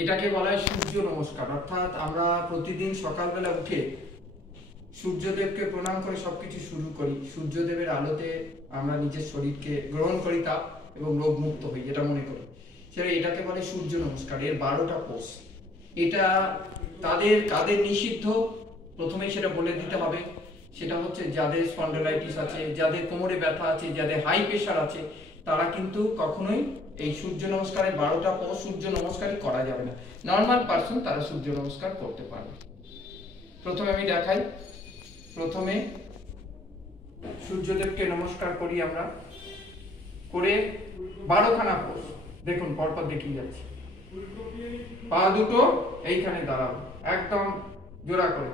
এটাকে বলা হয় সূর্য নমস্কার। অর্থাৎ আমরা প্রতিদিন সকালবেলা উঠে সূর্যদেবকে প্রণাম করে সবকিছু শুরু করি। সূর্যদেবের আলোতে আমরা নিজের শরীরকে গ্রহণ করি তাপ এবং রোগমুক্ত হই, যেটা মনে করি সেটা এটাকে বলে সূর্য নমস্কার। এর 12টা পোজ। এটা কাদের নিষিদ্ধ প্রথমেই সেটা বলে দিতে হবে। সেটা হচ্ছে যাদের স্পন্ডালাইটিস আছে, যাদের কোমরে ব্যথা আছে, যাদের হাই প্রেশার আছে, তারা কিন্তু কখনোই এই সূর্য নমস্কারের 12টা পোজ সূর্য নমস্কারই করা যাবে না। নর্মাল পারসন তারা সূর্য নমস্কার করতে পারবে। প্রথমে আমি দেখাই। প্রথমে সূর্যদেবকে নমস্কার করি আমরা, করে 12খানা পোজ দেখুন পরপর দেখিয়ে যাচ্ছে। পা দুটো এইখানে দাঁড়াবো একদম জোড়া করে।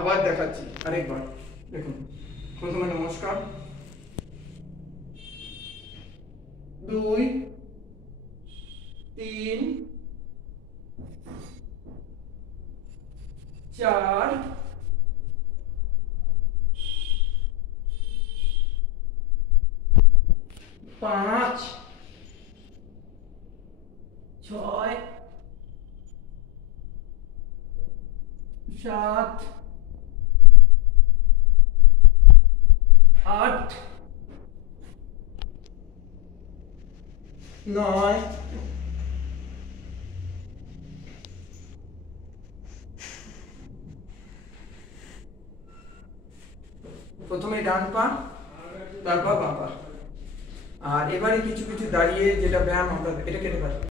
আবার দেখাচ্ছি আরেকবার দেখুন। প্রথমে নমস্কার, 2 3 4 5 6 7 8 9 প্রথমে ডান পা তারপর বাঁ পা। আর এবারে কিছু কিছু দাঁড়িয়ে যেটা ব্যায়াম আমরা এটা কেটে পারি।